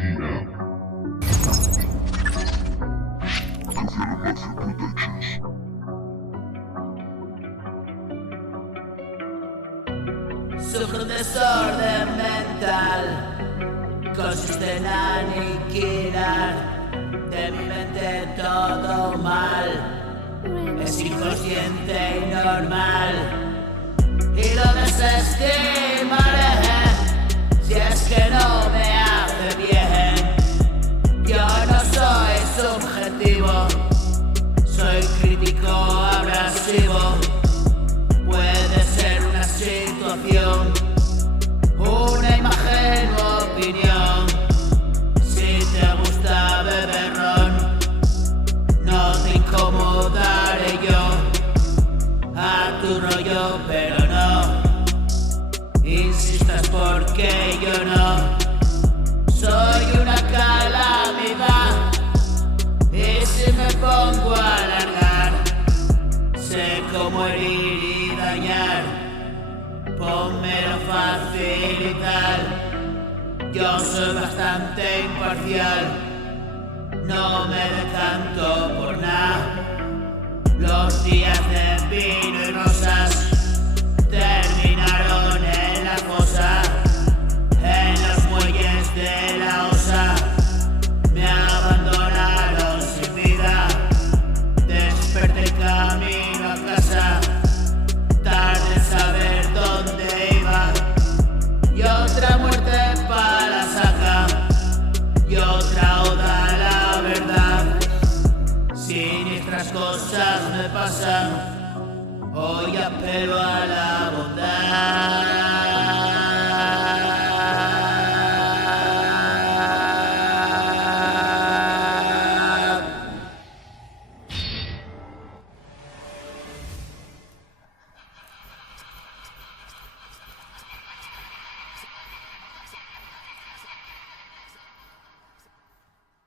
Argentina. Atención a Mafia Productions. Sufro un desorden mental, consiste en aniquilar de mi mente todo mal. Es inconsciente y normal, y lo desestimaré si es que no me hace bien. Yo no soy subjetivo, soy crítico abrasivo. Puede ser una situación, una imagen o opinión. Si te gusta beber ron, no te incomodaré yo a tu rollo, pero no insistas porque yo no soy una calamidad. Y si me pongo a alargar, sé cómo herir y dañar. Pónmelo fácil y tal. Yo soy bastante imparcial, no me decanto por nada. Los días de vino y rosas terminaron en la fosa, en los muelles de la osa. Me abandonaron sin vida, desperté camino a casa, tarde en saber dónde iba. Y otra muerte para la saca, y otra oda a la verdad. Siniestras cosas me pasan, hoy apelo a la bondad.